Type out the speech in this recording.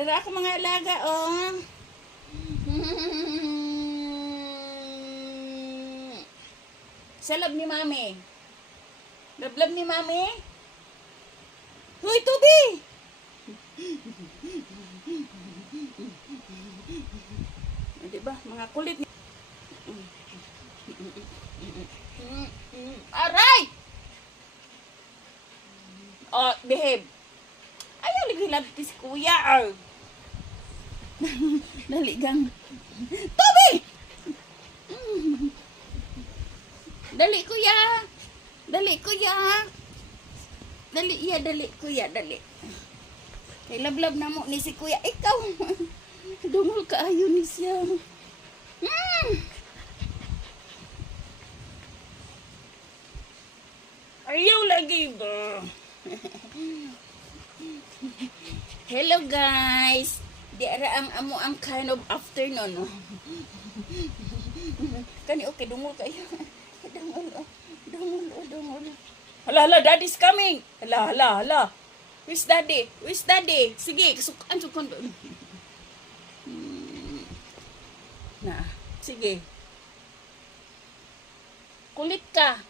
Dara ako mga alaga, oh. Sa lab ni mami. Lablab ni mami. Hoy, Tubi! Diba? Mga kulit ni... Aray! Oh, behave. Ayaw ligilab si kuya. Dali gang. Toby! Dali kuya. Dali kuya. Dali iya, dali kuya, dali. Kay lablab na mo ni si kuya. Ikaw. Dungol kaayo ni siya. Ayaw lagi ba? Hello guys. Di ara ang amo ang kind of afternoon. No? Kani okay dungol kayo. Dungol. Hala, daddy's coming. Hala. Where's daddy? Sige, sukan. Na, sige. Kulit ka.